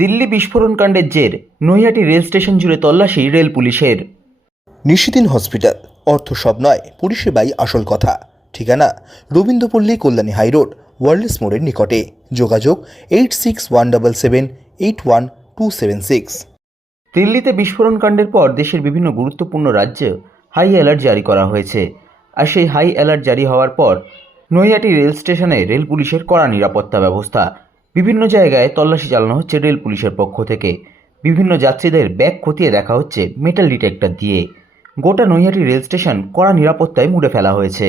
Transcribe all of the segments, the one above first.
দিল্লি বিস্ফোরণ কাণ্ডের জের নৈহাটি রেল স্টেশন জুড়ে তল্লাশি রেল পুলিশের। নিশিদিন হসপিটাল অর্থ সব নয় পরিষেবাই আসল কথা। ঠিকানা রবীন্দ্রপল্লী কল্যাণী হাইরোড ওয়ার্ল্ডস মোড়ের নিকটে। যোগাযোগ eight six one double seven eight one two seven six. দিল্লিতে বিস্ফোরণ কাণ্ডের পর দেশের বিভিন্ন গুরুত্বপূর্ণ রাজ্যে হাই অ্যালার্ট জারি করা হয়েছে। আর সেই হাই অ্যালার্ট জারি হওয়ার পর নৈহাটি রেল স্টেশনে রেল পুলিশের কড়া নিরাপত্তা ব্যবস্থা। বিভিন্ন জায়গায় তল্লাশি চালানো হচ্ছে রেল পুলিশের পক্ষ থেকে। বিভিন্ন যাত্রীদের ব্যাগ খতিয়ে দেখা হচ্ছে মেটাল ডিটেক্টর দিয়ে। গোটা নৈহাটি রেল স্টেশন কড়া নিরাপত্তায় মুড়ে ফেলা হয়েছে।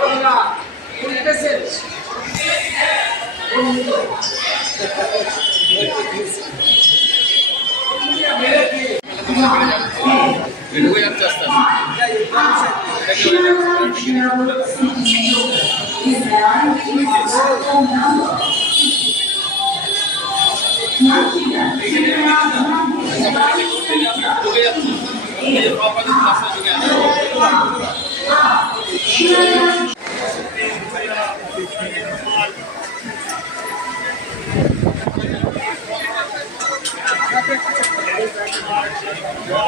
তোমরা উঠতেছেন Thank you.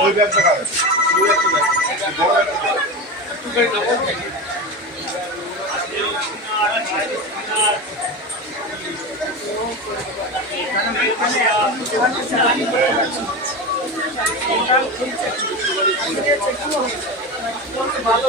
ওই ব্যাগটা খাবে ভালো